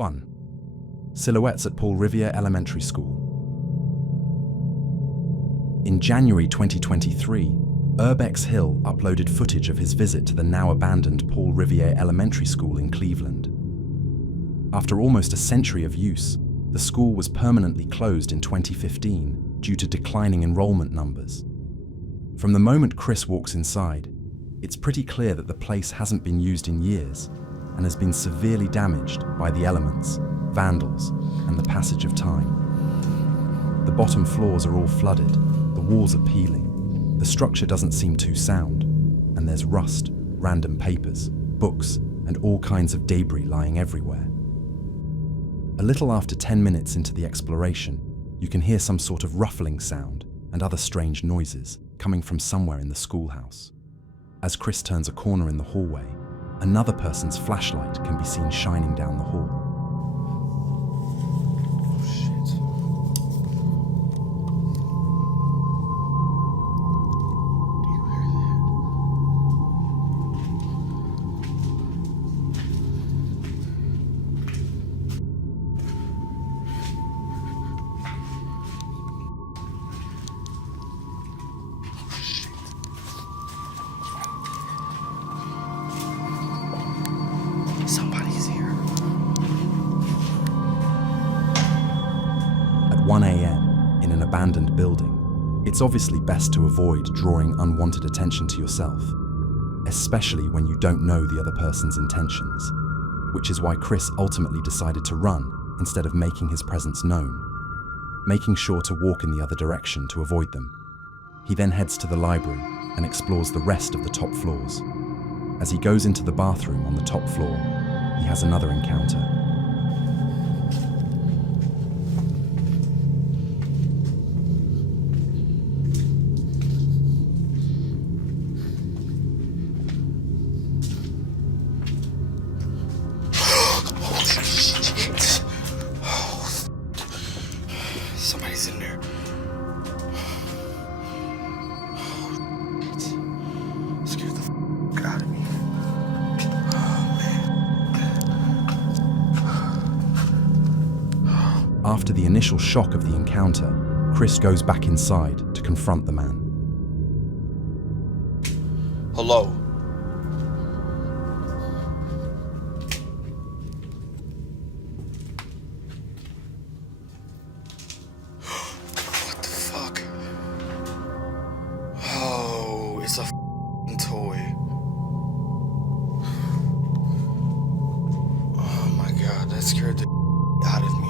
1. Silhouettes at Paul Revere Elementary School. In January 2023, Urbex Hill uploaded footage of his visit to the now-abandoned Paul Revere Elementary School in Cleveland. After almost a century of use, the school was permanently closed in 2015 due to declining enrollment numbers. From the moment Chris walks inside, it's pretty clear that the place hasn't been used in years and has been severely damaged by the elements, vandals, and the passage of time. The bottom floors are all flooded, the walls are peeling, the structure doesn't seem too sound, and there's rust, random papers, books, and all kinds of debris lying everywhere. A little after 10 minutes into the exploration, you can hear some sort of ruffling sound and other strange noises coming from somewhere in the schoolhouse. As Chris turns a corner in the hallway, another person's flashlight can be seen shining down the hall. Somebody's here. At 1 a.m. in an abandoned building, it's obviously best to avoid drawing unwanted attention to yourself, especially when you don't know the other person's intentions, which is why Chris ultimately decided to run instead of making his presence known, making sure to walk in the other direction to avoid them. He then heads to the library and explores the rest of the top floors. As he goes into the bathroom on the top floor, he has another encounter. Somebody's in there. Scared the f out of me. After the initial shock of the encounter, Chris goes back inside to confront the man. Hello. What the fuck? Oh, it's a f***ing toy. Oh my god, that scared the out of me.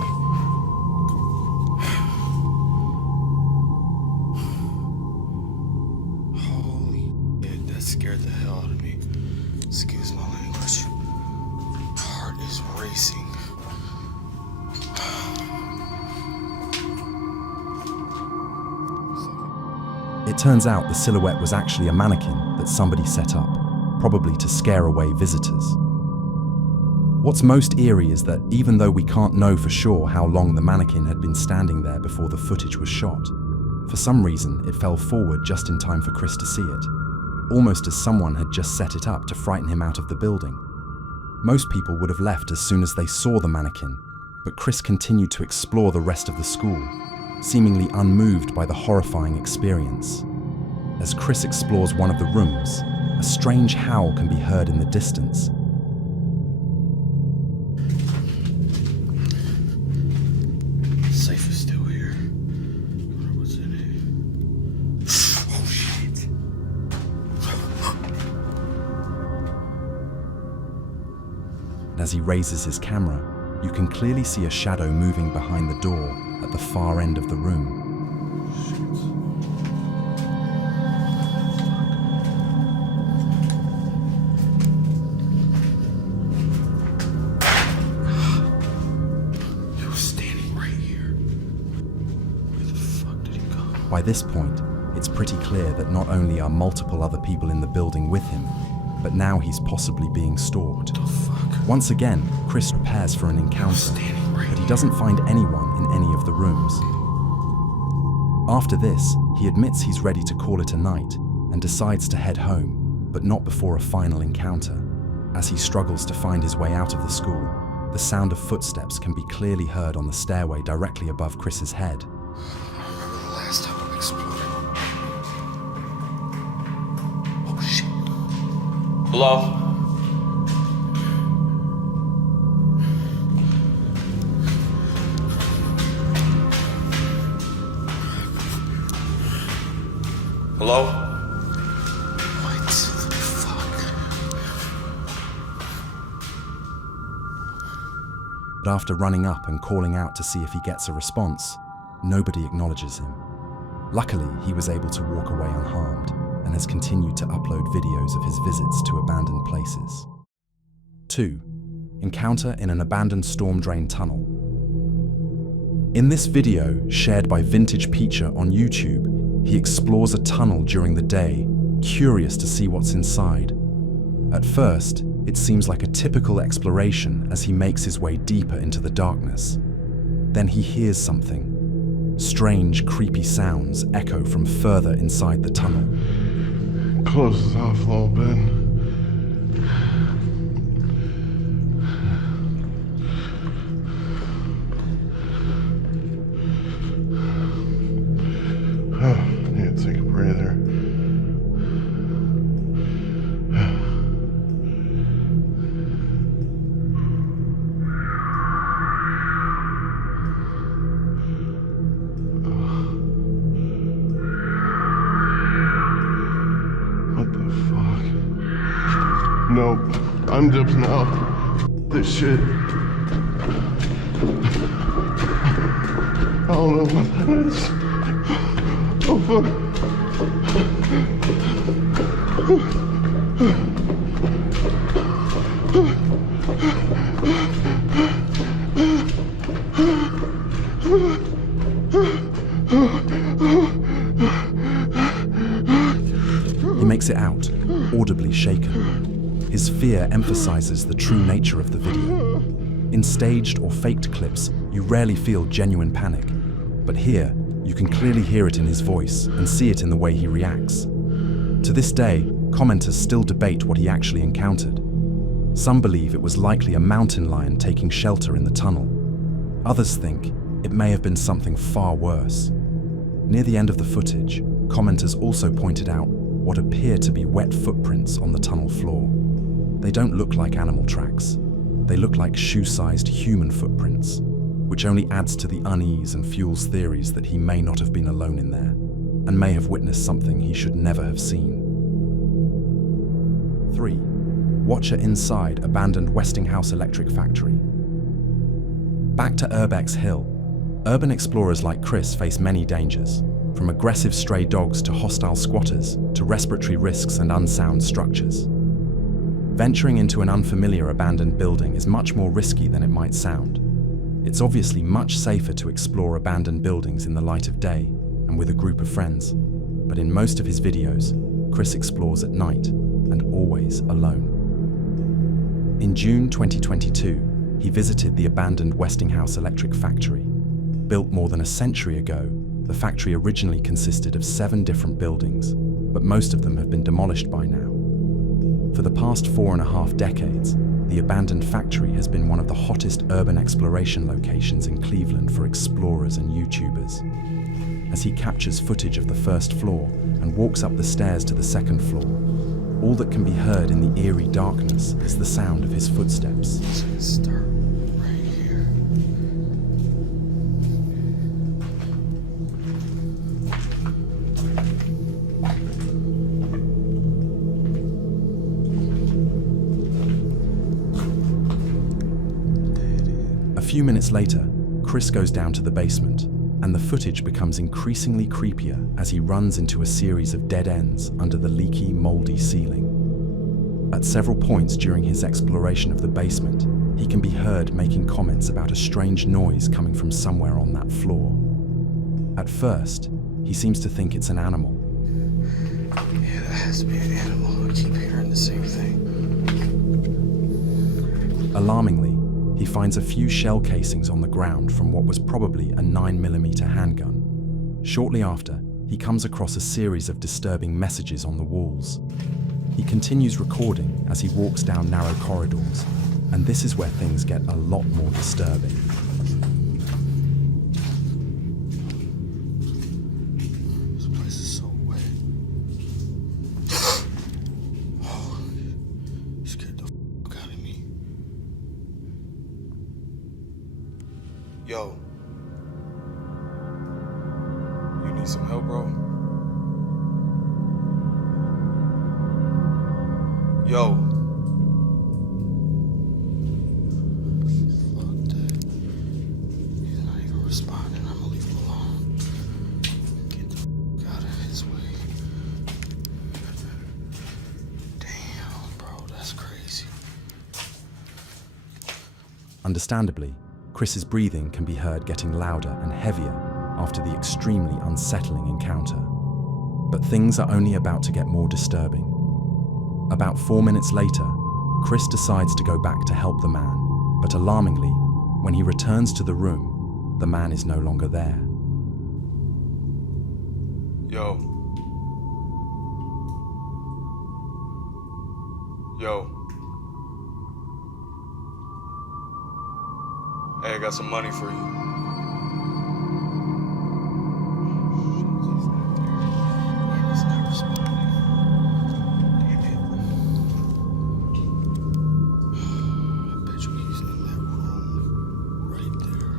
Scared the hell out of me. Excuse my language. Heart is racing. It turns out the silhouette was actually a mannequin that somebody set up, probably to scare away visitors. What's most eerie is that even though we can't know for sure how long the mannequin had been standing there before the footage was shot, for some reason it fell forward just in time for Chris to see it, almost as someone had just set it up to frighten him out of the building. Most people would have left as soon as they saw the mannequin, but Chris continued to explore the rest of the school, seemingly unmoved by the horrifying experience. As Chris explores one of the rooms, a strange howl can be heard in the distance. Safe is still here. What's in it? Oh shit. As he raises his camera, you can clearly see a shadow moving behind the door at the far end of the room. He was standing right here. Where the fuck did he go? By this point, it's pretty clear that not only are multiple other people in the building with him, but now he's possibly being stalked. What the fuck? Once again, Chris prepares for an encounter, but he doesn't find anyone in any of the rooms. After this, he admits he's ready to call it a night and decides to head home, but not before a final encounter. As he struggles to find his way out of the school, the sound of footsteps can be clearly heard on the stairway directly above Chris's head. I remember the last time I exploded. Oh shit. Hello? Hello? What the fuck? But after running up and calling out to see if he gets a response, nobody acknowledges him. Luckily, he was able to walk away unharmed and has continued to upload videos of his visits to abandoned places. 2. Encounter in an abandoned storm drain tunnel. In this video, shared by Vintage Peacher on YouTube, he explores a tunnel during the day, curious to see what's inside. At first, it seems like a typical exploration as he makes his way deeper into the darkness. Then he hears something. Strange, creepy sounds echo from further inside the tunnel. Close this off a little bit. Need to take a breather. What the fuck? Nope. I'm dipping out. This shit. I don't know what that is. Oh fuck. He makes it out, audibly shaken. His fear emphasizes the true nature of the video. In staged or faked clips, you rarely feel genuine panic, but here, you can clearly hear it in his voice and see it in the way he reacts. To this day, commenters still debate what he actually encountered. Some believe it was likely a mountain lion taking shelter in the tunnel. Others think it may have been something far worse. Near the end of the footage, commenters also pointed out what appear to be wet footprints on the tunnel floor. They don't look like animal tracks. They look like shoe-sized human footprints, which only adds to the unease and fuels theories that he may not have been alone in there, and may have witnessed something he should never have seen. 3. Watcher inside abandoned Westinghouse electric factory. Back to Urbex Hill. Urban explorers like Chris face many dangers, from aggressive stray dogs to hostile squatters to respiratory risks and unsound structures. Venturing into an unfamiliar abandoned building is much more risky than it might sound. It's obviously much safer to explore abandoned buildings in the light of day and with a group of friends, but in most of his videos, Chris explores at night and always alone. In June 2022, he visited the abandoned Westinghouse electric factory. Built more than a century ago, the factory originally consisted of 7 different buildings, but most of them have been demolished by now. For the past 4.5 decades, the abandoned factory has been one of the hottest urban exploration locations in Cleveland for explorers and YouTubers. As he captures footage of the first floor and walks up the stairs to the second floor, all that can be heard in the eerie darkness is the sound of his footsteps. It's gonna start right here. A few minutes later, Chris goes down to the basement, and the footage becomes increasingly creepier as he runs into a series of dead ends under the leaky, moldy ceiling. At several points during his exploration of the basement, he can be heard making comments about a strange noise coming from somewhere on that floor. At first, he seems to think it's an animal. Yeah, that has to be an animal. I keep hearing the same thing. Alarmingly, he finds a few shell casings on the ground from what was probably a 9mm handgun. Shortly after, he comes across a series of disturbing messages on the walls. He continues recording as he walks down narrow corridors, And this is where things get a lot more disturbing. This place is so wet. Oh, scared the fuck out of me. Yo. You need some help, bro? Yo. Fuck that. He's not even responding. I'm gonna leave him alone. Get the fuck out of his way. Damn, bro, that's crazy. Understandably, Chris's breathing can be heard getting louder and heavier after the extremely unsettling encounter. But things are only about to get more disturbing. About 4 minutes later, Chris decides to go back to help the man, but alarmingly, when he returns to the room, the man is no longer there. Yo. Yo. Hey, I got some money for you. He's not responding. Damn it. I bet you he's in that room right there.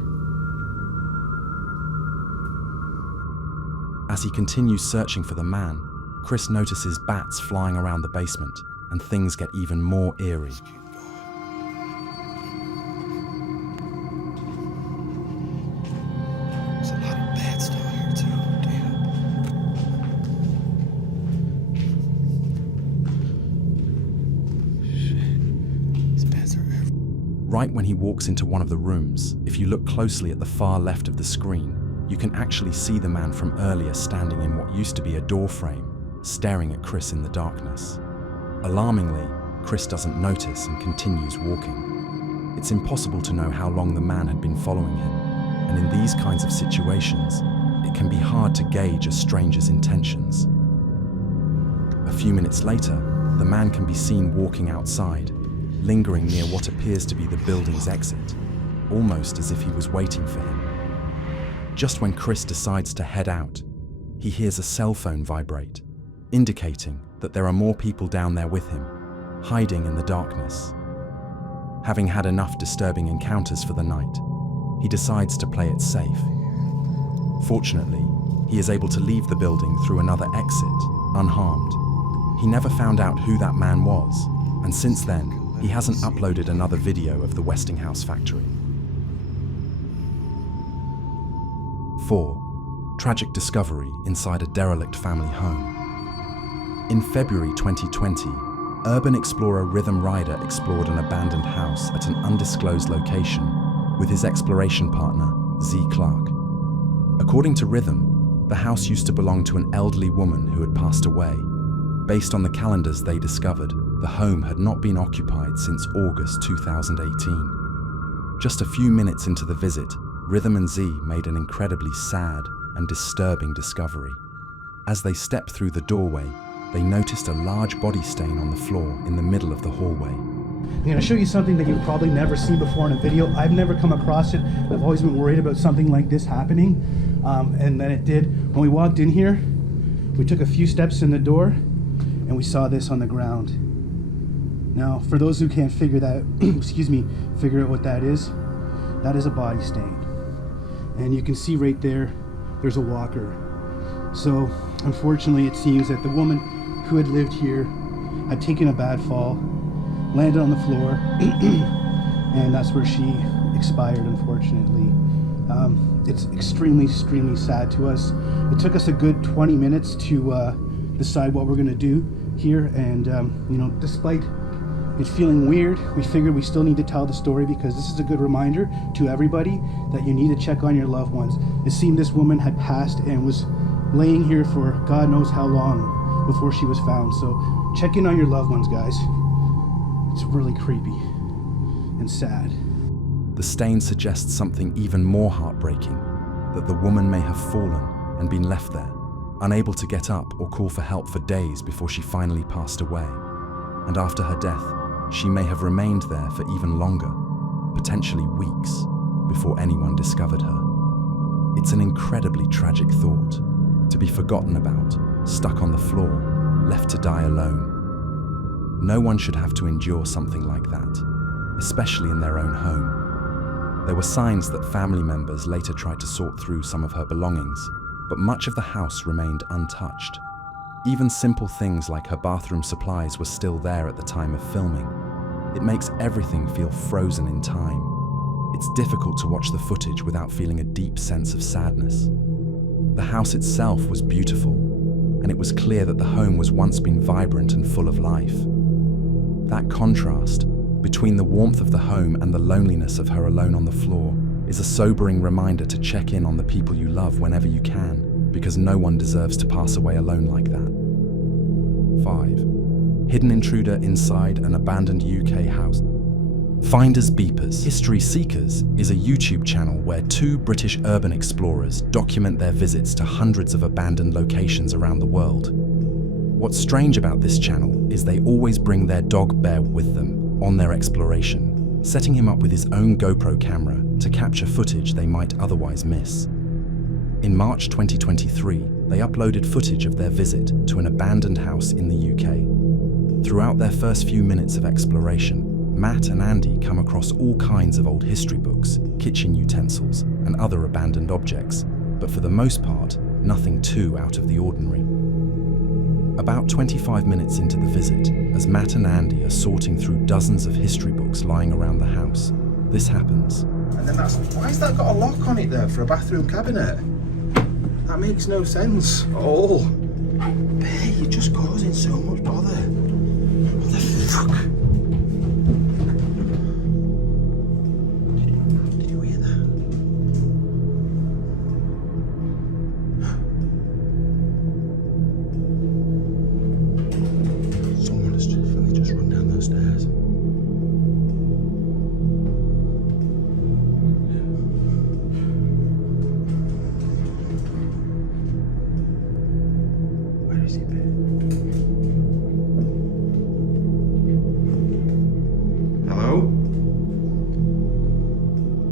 As he continues searching for the man, Chris notices bats flying around the basement, and things get even more eerie. Let's keep going. There's a lot of bats down here too. Damn. Shit. These bats are everywhere. Right when he walks into one of the rooms, if you look closely at the far left of the screen, you can actually see the man from earlier standing in what used to be a door frame, staring at Chris in the darkness. Alarmingly, Chris doesn't notice and continues walking. It's impossible to know how long the man had been following him, and in these kinds of situations, it can be hard to gauge a stranger's intentions. A few minutes later, the man can be seen walking outside, lingering near what appears to be the building's exit, almost as if he was waiting for him. Just when Chris decides to head out, he hears a cell phone vibrate, indicating that there are more people down there with him, hiding in the darkness. Having had enough disturbing encounters for the night, he decides to play it safe. Fortunately, he is able to leave the building through another exit, unharmed. He never found out who that man was, and since then, he hasn't uploaded another video of the Westinghouse factory. 4. Tragic discovery inside a derelict family home. In February 2020, urban explorer Rhythm Rider explored an abandoned house at an undisclosed location with his exploration partner, Z Clark. According to Rhythm, the house used to belong to an elderly woman who had passed away. Based on the calendars they discovered, the home had not been occupied since August 2018. Just a few minutes into the visit, Rhythm and Z made an incredibly sad and disturbing discovery. As they stepped through the doorway, they noticed a large body stain on the floor in the middle of the hallway. I'm going to show you something that you've probably never seen before in a video. I've never come across it. I've always been worried about something like this happening. And then it did. When we walked in here, we took a few steps in the door and we saw this on the ground. Now, for those who can't figure that, figure out what that is a body stain. And you can see right there, there's a walker. So, unfortunately, it seems that the woman who had lived here had taken a bad fall, landed on the floor, and that's where she expired, unfortunately. It's extremely, extremely sad to us. It took us a good 20 minutes to decide what we're gonna do here, and despite it feeling weird, we figured we still need to tell the story because this is a good reminder to everybody that you need to check on your loved ones. It seemed this woman had passed and was laying here for God knows how long before she was found. So check in on your loved ones, guys. It's really creepy and sad. The stain suggests something even more heartbreaking, that the woman may have fallen and been left there, unable to get up or call for help for days before she finally passed away. And after her death, she may have remained there for even longer, potentially weeks, before anyone discovered her. It's an incredibly tragic thought, to be forgotten about, stuck on the floor, left to die alone. No one should have to endure something like that, especially in their own home. There were signs that family members later tried to sort through some of her belongings, but much of the house remained untouched. Even simple things like her bathroom supplies were still there at the time of filming. It makes everything feel frozen in time. It's difficult to watch the footage without feeling a deep sense of sadness. The house itself was beautiful, and it was clear that the home was once been vibrant and full of life. That contrast between the warmth of the home and the loneliness of her alone on the floor is a sobering reminder to check in on the people you love whenever you can, because no one deserves to pass away alone like that. 5. Hidden intruder inside an abandoned UK house. Finders Beepers History Seekers is a YouTube channel where two British urban explorers document their visits to hundreds of abandoned locations around the world. What's strange about this channel is they always bring their dog Bear with them on their exploration, setting him up with his own GoPro camera to capture footage they might otherwise miss. In March 2023, they uploaded footage of their visit to an abandoned house in the UK. Throughout their first few minutes of exploration, Matt and Andy come across all kinds of old history books, kitchen utensils, and other abandoned objects, but for the most part, nothing too out of the ordinary. About 25 minutes into the visit, as Matt and Andy are sorting through dozens of history books lying around the house, this happens. And then why has that got a lock on it there for a bathroom cabinet? That makes no sense at all. Bear, you're just causing so much bother. What the fuck? Did you hear that? Someone has definitely just run down those stairs. Where is he, Bear? Hello?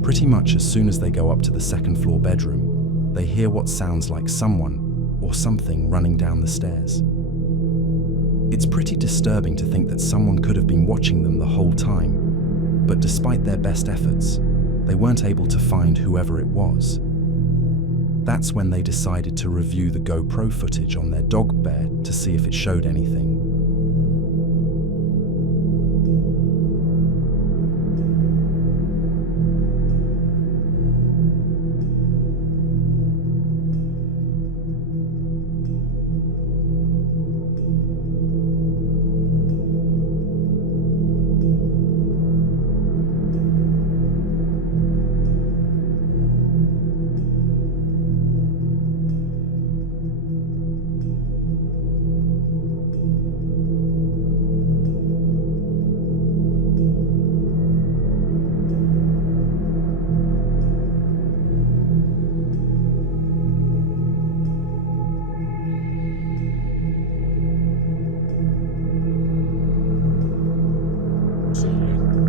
Pretty much as soon as they go up to the second floor bedroom, they hear what sounds like someone or something running down the stairs. It's pretty disturbing to think that someone could have been watching them the whole time, but despite their best efforts, they weren't able to find whoever it was. That's when they decided to review the GoPro footage on their dog Bear to see if it showed anything.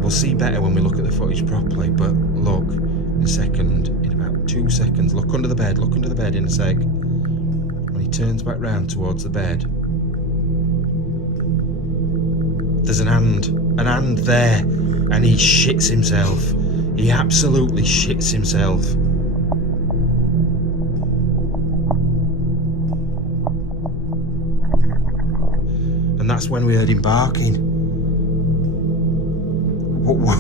We'll see better when we look at the footage properly, but look, in a second, in about 2 seconds, look under the bed in a sec. When he turns back round towards the bed, there's an hand there, and he shits himself. He absolutely shits himself. And that's when we heard him barking. What?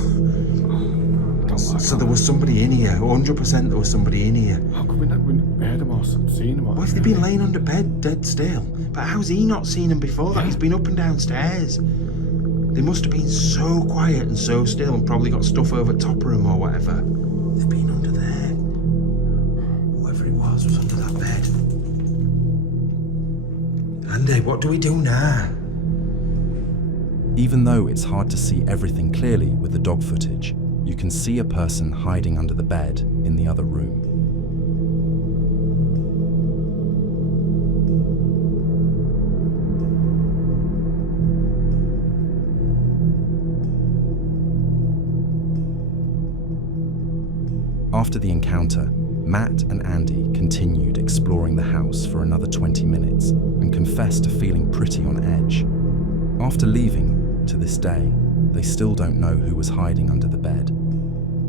So there was somebody in here. 100% there was somebody in here. How come we never heard him or seen him? What if they've been laying under bed, dead still? But how's he not seen him before that? He's been up and downstairs. They must have been so quiet and so still and probably got stuff over top of them or whatever. They've been under there. Whoever it was under that bed. Andy, what do we do now? Even though it's hard to see everything clearly with the dog footage, you can see a person hiding under the bed in the other room. After the encounter, Matt and Andy continued exploring the house for another 20 minutes and confessed to feeling pretty on edge. After leaving, to this day, they still don't know who was hiding under the bed.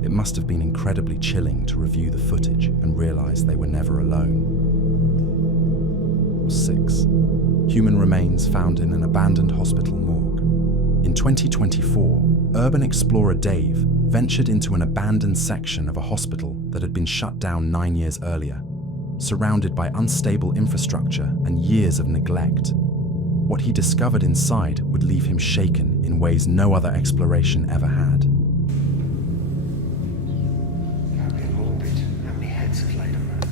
It must have been incredibly chilling to review the footage and realize they were never alone. 6. Human remains found in an abandoned hospital morgue. In 2024, urban explorer Dave ventured into an abandoned section of a hospital that had been shut down 9 years earlier, surrounded by unstable infrastructure and years of neglect. What he discovered inside would leave him shaken in ways no other exploration ever had. That'd be morbid. How many heads have laid on that?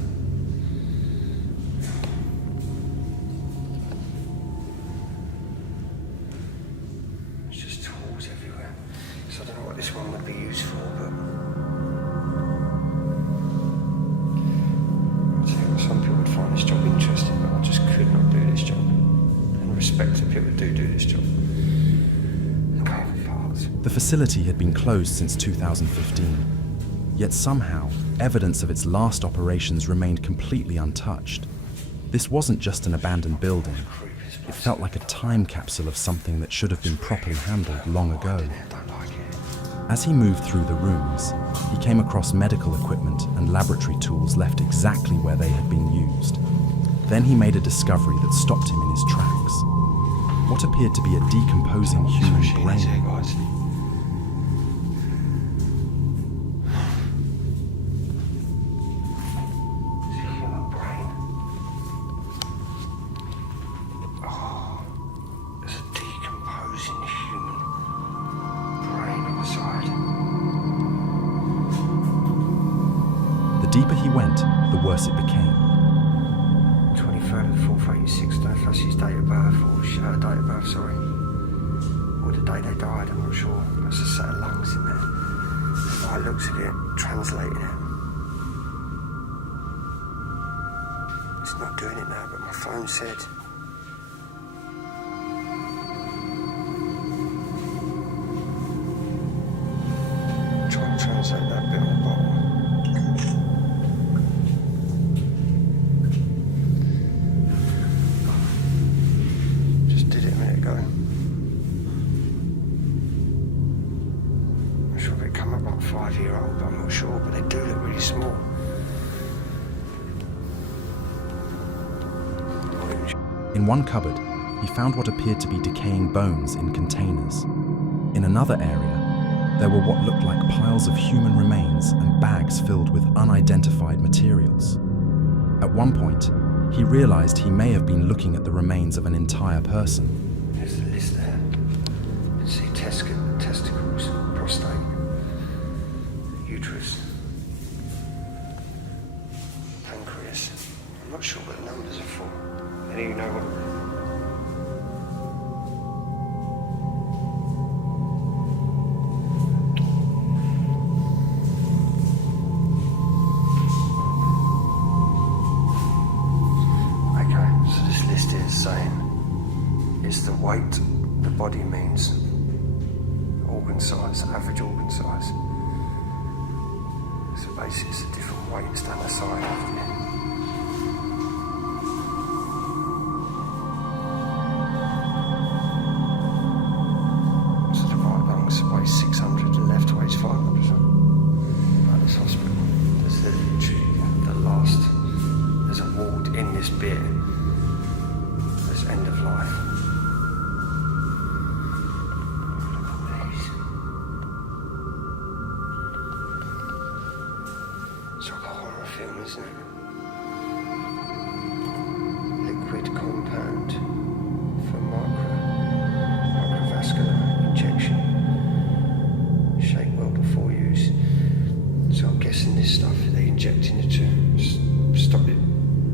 It's just tools everywhere. So I don't know what this one would be used for, but I tell you what, some people would find this job interesting, but I just could not do this job. And respect to people who do this job. And carving parts. The facility had been closed since 2015, yet somehow, evidence of its last operations remained completely untouched. This wasn't just an abandoned building. It felt like a time capsule of something that should have been properly handled long ago. As he moved through the rooms, he came across medical equipment and laboratory tools left exactly where they had been used. Then he made a discovery that stopped him in his tracks. What appeared to be a decomposing human brain. The deeper he went, the worse it became. 23rd of the 4th, 86, don't flash his date of birth, or date of birth, sorry. Or the day they died, I'm not sure. There's a set of lungs in there. By the looks of it, translating it. It's not doing it now, but my phone said. Try and translate that bit on the bottom. I'm sure they come up like 5-year-old, but I'm not sure, but they do look really small. In one cupboard, he found what appeared to be decaying bones in containers. In another area, there were what looked like piles of human remains and bags filled with unidentified materials. At one point, he realized he may have been looking at the remains of an entire person. There's the list there. You can see testicles, prostate, uterus, pancreas. I'm not sure what the numbers are for. Any of you know what? Okay, so this list is saying it's the weight the body means, organ size, average organ size. So basically it's the different weights down the side of it. So the right lungs weighs 600, the left weighs 500. At this hospital, there's the last, there's a ward in this bit. There's end of life. It's like a horror film, isn't it? Liquid compound for microvascular injection. Shake well before use. So I'm guessing this stuff they're injecting it to stop it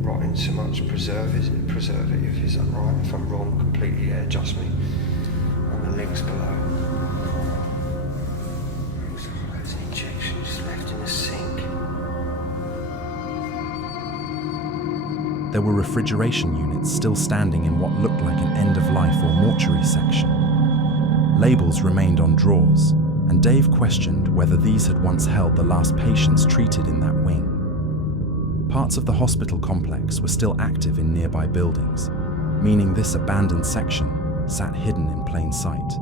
rotting so much, preservative, is that right? If I'm wrong, completely adjust me on the links below. There's an injection just left in the sink. There were refrigeration units still standing in what looked like an end-of-life or mortuary section. Labels remained on drawers, and Dave questioned whether these had once held the last patients treated in that wing. Parts of the hospital complex were still active in nearby buildings, meaning this abandoned section sat hidden in plain sight.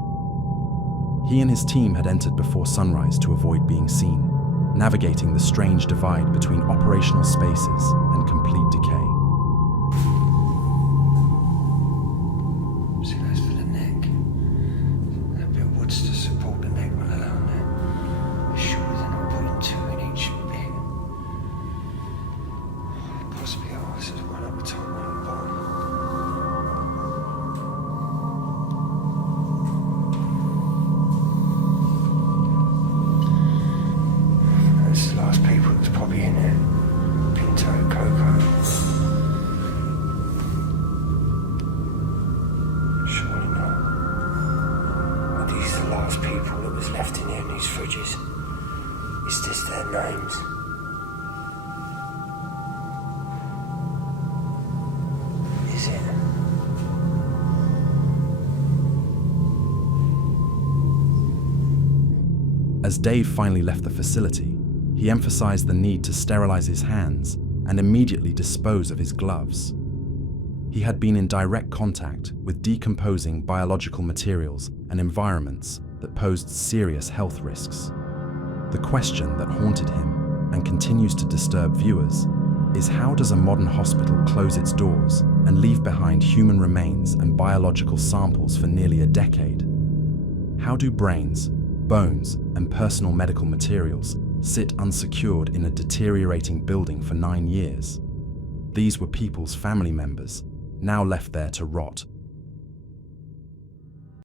He and his team had entered before sunrise to avoid being seen, navigating the strange divide between operational spaces and complete decay. See, that's for the neck. And a bit of wood's to support the neck right along there. Surely they're not putting two in each bit. Possibly ours. There's one up the top, one at the bottom. That's the last people that's probably in there. Pinto, Coco. Surely not. Are these the last people that was left in here in these fridges? Is this their names? Is it? As Dave finally left the facility, he emphasized the need to sterilize his hands and immediately dispose of his gloves. He had been in direct contact with decomposing biological materials and environments that posed serious health risks. The question that haunted him and continues to disturb viewers is, how does a modern hospital close its doors and leave behind human remains and biological samples for nearly a decade? How do brains, bones, and personal medical materials sit unsecured in a deteriorating building for 9 years? These were people's family members, now left there to rot